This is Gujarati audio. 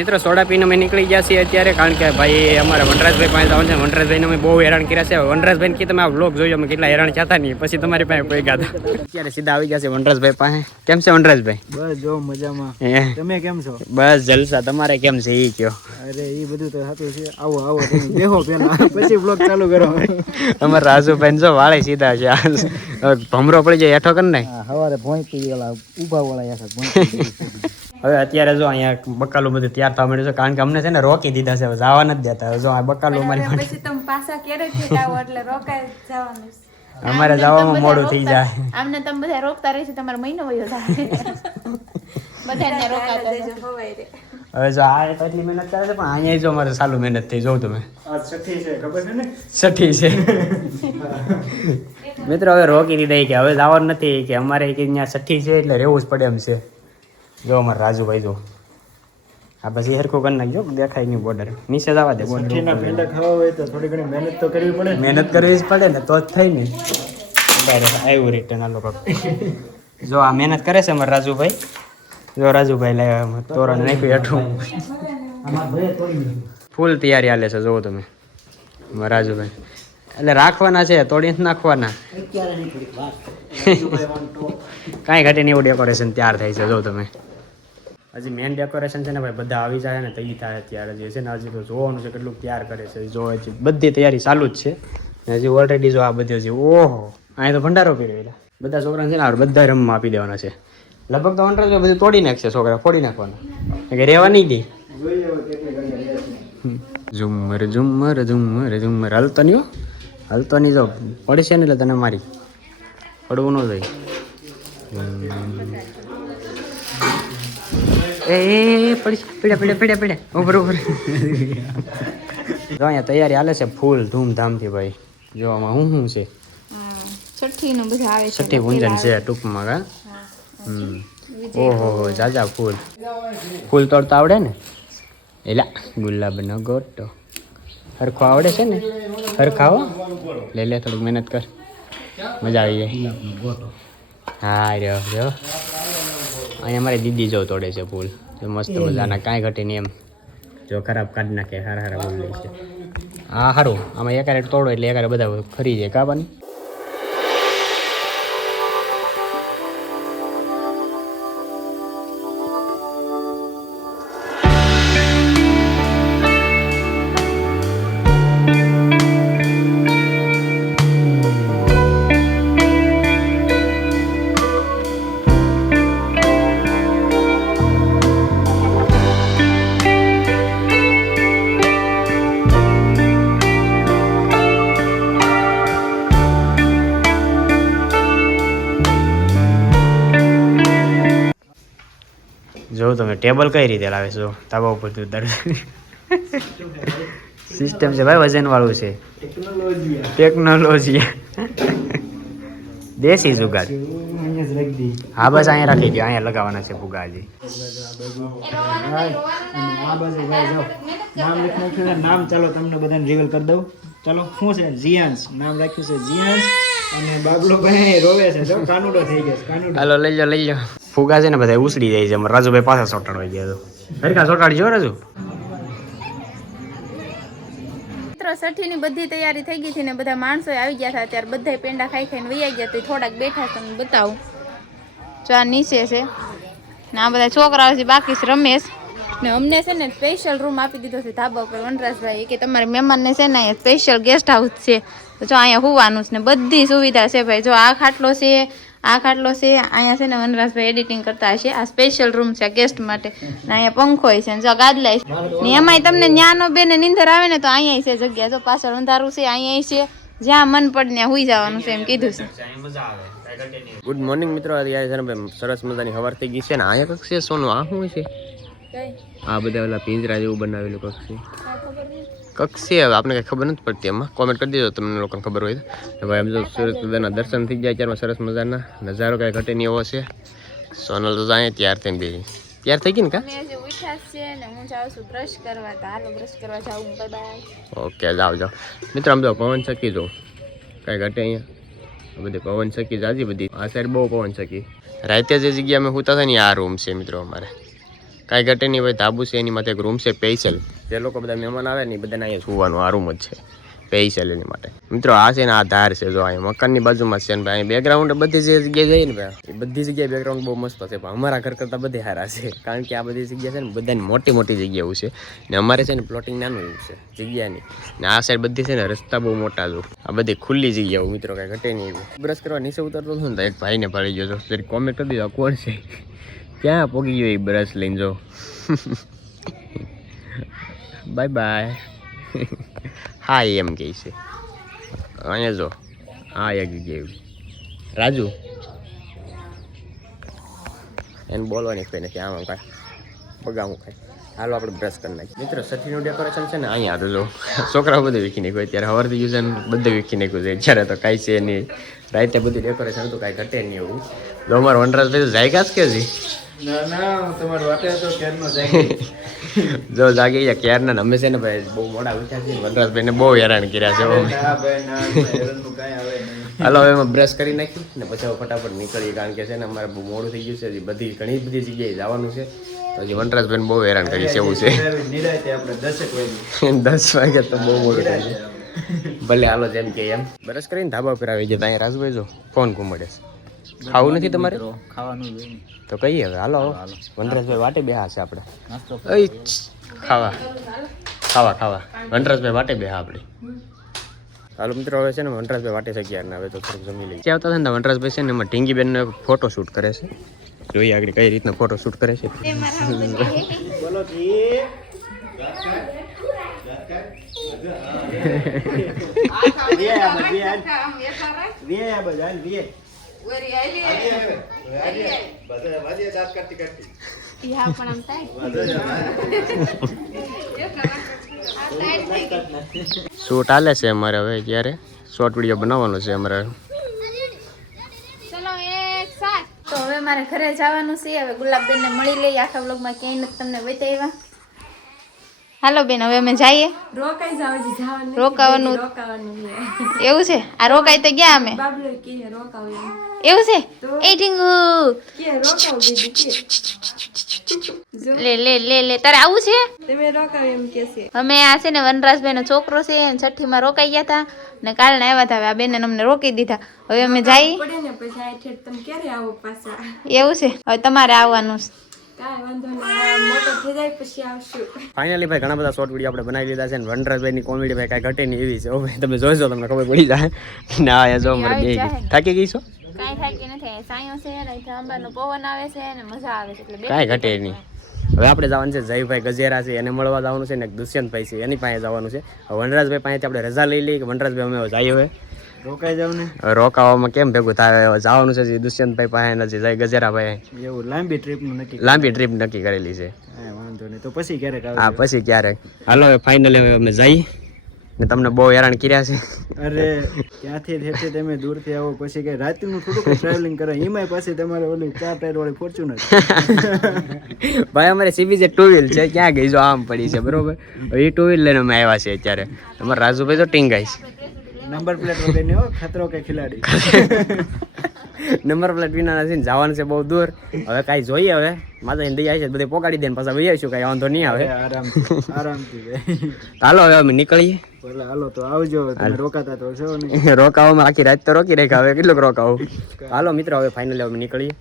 મિત્રો સોડા પીને અમે નીકળી ગયા છીએ અત્યારે કારણ કે ભાઈ અમારે વનરાજભાઈ પાસે જવાનું છે. વનરાજભાઈને અમે બહુ હેરાન કર્યા છે. વનરાજભાઈ કે તમે આ વ્લોગ જોયો અમે કેટલા હેરાન થતા નહીં પછી તમારી પાસે કોઈ ગાતા અત્યારે સીધા આવી ગયા છે વનરાજભાઈ પાસે. કેમ છે વનરાજભાઈ? બસ જો મજામાં. તમે કેમ છો? બસ જલસા. તમારે કેમ છે? એ કયો. અરે એ બધું તો સાચું છે. આવો આવો દેખો બેહો પેલા પછી બ્લોગ ચાલુ કરો. અમારે રાજુભાઈ જો વાળે સીધા છે. ભમરો પડી જાય હેઠો કરી ને હા, ભોંય પી ઓલા ઊભા વાળા ભોંયતી હવે અત્યારે જો અહીંયા બકાલું બધું તૈયાર થવા માંડ્યું છે કારણ કે અમને છે ને રોકી દીધા છે હવે જવા નથી દેતા. જો આ બકાલું અમારી માટે પછી તમે પાછા ક્યારે આવો એટલે રોકાઈ જવાનું અમારે જવામાં મોડું થઈ જાય. આમને તમે બધા રોકતા રહેશે તમારો મહિનો વયો જાય. બધાને રોકાતા હવે જો આ એટલી મહેનત કરે છે પણ અહીંયા જો અમારે સાલું મહેનત થઈ જોઉં તમે. છઠ્ઠી છે ખબર છે ને? છઠ્ઠી છે. મિત્રો હવે રોકી દીધા કે હવે જવાનું નથી કે અમારે કે અહીંયા છઠ્ઠી છે એટલે રહેવું જ પડે એમ છે. જો અમારે રાજુભાઈ જો. આ પછી હરખું કરી નાખજો દેખાય નહીં બોર્ડર નીચે જવા દે બોર્ડર પેંડા ખાવા હોય તો થોડી ઘણી મહેનત તો કરવી પડે. મહેનત કરવી જ પડે ને તો જ થઈ ને. ડાયરેક્ટ આવ્યું રિટર્ન આ લોકો જો આ મહેનત કરે છે અમારા રાજુભાઈ. જો રાજુભાઈ લાવ્યા તોરણ નાખ્યું હેઠું. ફૂલ તૈયારી હાલે છે જોવો તમે. અમારા રાજુભાઈ. એટલે રાખવાના છે તોડી નાખવાના. કાંઈ ઘટે નહીં એવું ડેકોરેશન તૈયાર થાય છે જો તમે. હજી મેન ડેકોરેશન છે ને ભાઈ, બધા આવી જાય ને તૈયાર થાય અત્યારે જે છે ને હજી તો જોવાનું છે કેટલું તૈયાર કરે છે, જો હજી બધી તૈયારી ચાલુ જ છે. હજી ઓલરેડી જો આ બધી હજી, ઓહો, અહીંયા તો ભંડારો કર્યો બધા છોકરાને છે ને બધા રમવા આપી દેવાના છે. લગભગ તો વનરાજ બધું તોડી નાખશે છોકરા, ફોડી નાખવાના. કે રહેવા નહીં દે. ઝુમર ઝુમર ઝુમર ઝુમર. હાલતો નહીં હાલતો નહીં જો. પડશે ને એટલે તને મારી. પડવું ન જોઈએ. એ એ, એ પડી પડ્યા પડ્યા પડ્યા પડ્યા ઉપર ઉપર જો અહીંયા તૈયારી હાલે છે ફૂલ ધૂમધામથી ભાઈ. જો આમાં શું શું છે? છઠ્ઠી ગુંજન આવે છે. છઠ્ઠી પૂંજન છે ટૂંકમાં કા? હમ. ઓહો હો જાજા ફૂલ. ફૂલ તોડતા આવડે ને? એલા ગુલાબનો ગોટો હરખો આવડે છે ને? હરખાવો લે લે થોડીક મહેનત કર. મજા આવી જાય. હા રહ્યો રહ્યો. અહીંયા મારી દીદી જો તોડે છે ફૂલ. જો મસ્ત મજાના કાંઈ ઘટે નહીં એમ. જો ખરાબ કાઢી નાખે હારા હારા ફૂલ લે છે. હા સારું આમાં એકારે તોડો એટલે એકારે બધા ખરી જાય કાવાની જો તમે ટેબલ કઈ રીતે લાવે છો? તાબા ઉપર સિસ્ટમ છે ભાઈ વજન વાળું છે. ટેકનોલોજી. દેશી જુગાડ. હા બસ અહીંયા રાખી દો અહીંયા લગાવવાના છે ફુગાજી નામ ચાલો તમને બધાને રિવીલ કરી દઉં. ચાલો શું છે? જીયાન્સ. નામ રાખ્યું છે જીયાન્સ. અને બાબલો ભાઈ રોવે છે. જો કાનુડો થઈ ગયો કાનુડો. હાલો લઈ લો લઈ લો ફુગા છે ને બધા ઉસડી જાય છે. રાજુભાઈ પાછા સોટાડવા ગયા તો. હરખા સોટાડજો રાજુ? મિત્રો બધી તૈયારી થઈ ગઈ હતી ને બધા માણસો આવી ગયા હતા ત્યારે બધા પેંડા ખાઈ ખાઈને વૈયા ગયા તો થોડાક બેઠા તમને બતાવું. જો આ નીચે છે. ને આ બધા છોકરાઓ છે, બાકી રમેશ. ને અમને છે ને સ્પેશિયલ રૂમ આપી દીધો છે ધાબા પર વનરાજભાઈ કે તમારે મહેમાનને છે ને અહીંયા સ્પેશિયલ ગેસ્ટ હાઉસ છે. જો અહીંયા હોવાનું છે ને બધી સુવિધા છે ભાઈ. જો આ ખાટલો છે આ ખાટલો છે અહીંયા છે ને વનરાજભાઈ એડિટિંગ કરતા હશે. આ સ્પેશિયલ રૂમ છે ગેસ્ટ માટે. ને અહીંયા પંખો છે ને જો ગાદલાય છે. ને એમાંય તમને ન્યાનો બેને નીંદર આવે ને તો અહીંયા છે જગ્યા. જો પાછળ અંધારું છે અહીંયા છે. જ્યાં મન પડે ત્યાં હુઈ જવાનું છે એમ કીધું છે. ગુડ મોર્નિંગ મિત્રો ને સરસ મજાની હવાર થઈ ગઈ છે ને. અહીંયા કક્ષ છે સોનું આ શું છે? આ બધા ઓલા પિંજરા જેવું બનાવેલું કક્ષ. છે કક્ષી હવે આપણે કંઈ ખબર નથી પડતી એમાં. કોમેન્ટ કરી દેજો તમને લોકોને ખબર હોય તો. ભાઈ આમ જો સુરત દાદાના દર્શન થઈ જાય ત્યારમાં સરસ મજાના. નજારો કાંઈ ઘટે નહીં એવો છે. સોનલ તો અહીંયા ત્યાર થઈને બે ત્યાર થઈ ગઈ ને કા? ઓકે જાઓ જાઓ. મિત્રો આમ તો પવન શકી જો. કાંઈ ઘટે અહીંયા. બધી પવન શકી જાજી બધી. આ સાઈડ બહુ પવન શકી. રાતે જે જગ્યા અમે હોતા હતા ને આ રૂમ છે મિત્રો અમારે. કાંઈ ઘટે નહીં ભાઈ, ધાબુ છે, એની માટે એક રૂમ છે સ્પેશિયલ જે લોકો બધા મહેમાન આવે ને એ બધાને અહીંયા સુવાનું, આ રૂમ જ છે. સ્પેશિયલ એની માટે. મિત્રો, આ છે ને આ ધાર છે, જો અહીંયા મકાનની બાજુમાં છે ને ભાઈ બેકગ્રાઉન્ડ બધી જે જગ્યાએ જઈએ ને ભાઈ. એ બધી જગ્યાએ બેકગ્રાઉન્ડ બહુ મસ્ત છે, પણ અમારા ઘર કરતાં બધી સારા છે. કારણ કે આ બધી જગ્યા છે ને બધાની મોટી મોટી જગ્યાઓ છે. ને અમારે છે ને પ્લોટિંગ નાનું એવું છે, જગ્યાની. ને આ સાઈડ બધી છે ને રસ્તા બહુ મોટા જો. આ બધી ખુલ્લી જગ્યાઓ મિત્રો, કાંઈ ઘટે નહીં એવું. બ્રશ કરવા નીચે ઉતરતો હતો ને તો એક ભાઈને પડી ગયો તો કોમેન્ટ કરી દીધો કોણ છે? ક્યાં પોગી ગયો એ બ્રશ લઈને જો. બાય બાય હા એમ કહે છે. અહીંયા જો. હા એક જગ્યાએ. રાજુ? એને બોલવાની કોઈ નથી આમ કાંઈ. બગાવું કાંઈ. હાલો આપણે બ્રશ કરી નાખીએ. મિત્રો સઠીનું ડેકોરેશન છે ને અહીંયા હતું જો. છોકરાઓ બધું વીખી નાખ્યું અત્યારે હવારથી યુઝન બધું વીખી નાખ્યું છે. અત્યારે તો કાંઈ છે નહીં. રાતે બધું ડેકોરેશન હતું કાંઈ ઘટે નહીં એવું. જો અમારો વનરાજ ભાઈ જાયગા જ કે જી ના ના જાય જો જાગી ગયા ક્યારના ના અમે છે ને ભાઈ બહુ મોડા ઉઠ્યા છે વનરાજભાઈને બહુ હેરાન કર્યા છે ના ના હાલો હવે એમાં બ્રશ કરી નાખી ને પછી ફટાફટ નીકળીએ કારણ કે છે ને અમારે બહુ મોડું થઈ ગયું છે હજી બધી ઘણી બધી જગ્યાએ જવાનું છે. તો હજી વનરાજભાઈ બહુ હેરાન કરી છે એવું છે. દસ વાગે તો બહુ મોડું થઈ ગયું. ભલે હાલો જેમ કે એમ. બ્રશ કરીને ધાબા પર આવી જતા અહીંયા રાજભાઈ જો ફોન ઘુમડે છે. ખાવું નથી તમારે? ખાવાનું તો કહીએ હવે હાલો વનરાજભાઈ વાટે બેહા છે આપણે. ખાવા. ખાવા ખાવા. વનરાજભાઈ વાટે બેહા આપણે. હાલો મિત્રો હવે છે ને વનરાજભાઈ વાટે છે ક્યારના હવે તો થોડુંક જમી લઈએ. ક્યાં આવતા હતા ને વનરાજભાઈ છે ને એમાં ઢીંગીબેનનો ફોટો શૂટ કરે છે. જોઈએ આગળ કઈ રીતના ફોટો શૂટ કરે છે. બોલો શૂટ હાલે છે અમારે હવે ક્યારે? શોર્ટ વીડિયો બનાવવાનો છે અમારે. ચલો એક સાત. તો હવે મારે ઘરે જવાનું છે. હવે ગુલાબબેનને મળી લઈએ. આખા વ્લોગમાં ક્યાંય નથી તમને બતાવ્યા. હાલો બેન હવે અમે જઈએ. રોકાઈ જાવ રોકાવાનું. રોકાવાનું એવું છે? આ રોકાઈ તો ગયા અમે. બાબલો કે રોકાવું એવું છે? એ ઢીંગુ. લે લે લે લે તારે આવું છે? તમે રોકાવ એમ કે છે. અમે આ છે ને વનરાજભાઈ નો છોકરો છે છઠ્ઠી છઠ્ઠીમાં રોકાઈ ગયા હતા ને કાલના આવ્યા હતા હવે આ બેન અમને રોકી દીધા. હવે અમે જઈએ. પડે ને પછી આ તમે ક્યારે આવો પાછા? એવું છે? હવે તમારે આવવાનું છે. કાંઈ વાંધો નહીં. મોટો થઈ જાય પછી આવશું. ફાઇનલી ભાઈ ઘણા બધા શોર્ટ વીડિયો આપણે બનાવી લીધા છે ને વનરાજભાઈની કોમેડી ભાઈ કાંઈ ઘટે નહીં એવી છે. ઓ ભાઈ તમે જોઈશો તમને ખબર પડી જાય. ના અહીંયા જો મને બે થાકી ગઈ છો? કાંઈ થાકી નથી. સાયો છે ને અહીંથી આંબાનો પવન આવે છે ને મજા આવે છે. એટલે કાંઈ ઘટે નહીં. હવે આપણે જવાનું છે જયભાઈ ગજેરા છે એને મળવા જવાનું છે ને દુષ્યંતભાઈ છે એની પાસે જવાનું છે. વનરાજભાઈ પાસેથી આપણે રજા લઈ લઈએ કે વનરાજભાઈ અમે જઈએ હવે. રોકાઈ જાવ ને? રોકાવામાં કેમ ભેગું થાય? જવાનું છે દુષ્યંતભાઈ પાસે નથી જાય ગજેરાભાઈ એવું લાંબી ટ્રીપ નક્કી લાંબી ટ્રીપ નક્કી કરેલી છે. વાંધો નહીં. તો પછી ક્યારેક હા પછી ક્યારેક. હાલો હવે ફાઇનલી હવે અમે જઈએ ને તમને બહુ હેરાન કર્યા છે. અરે ત્યાંથી ઠેઠી તમે દૂરથી આવો? પછી કઈ રાતનું થોડુંક ટ્રાવેલિંગ કરો એમાંય પાછી તમારે ઓલી ચાર ટાયર વાળી ફોર્ચ્યુનર ભાઈ અમારે સીબી જે ટુ વ્હીલ છે. ક્યાં ગઈ જો આમ પડી છે બરોબર? એ ટુ વ્હીલ લઈને અમે આવ્યા છે અત્યારે. તમારા રાજુભાઈ તો ટીંગાઈ છે. નંબર પ્લેટ વગરની હો ખતરો કે ખિલાડી. નંબર પ્લેટ વિના નથી જવાનું છે બહુ દૂર. હવે કાંઈ જોઈએ હવે. માતા હિન્દી આવી છે બધે પોકાડી દે ને પાછા વહી આવીશું કાંઈ વાંધો નહીં આવે. આરામથી આરામથી ભાઈ હાલો હવે અમે નીકળીએ. ભલે હાલો તો આવજો રોકાતા તો છો રોકાવામાં આખી રાત તો રોકી રેખા હવે કેટલુંક રોકાવું? હાલો મિત્રો હવે ફાઇનલી અમે નીકળીએ.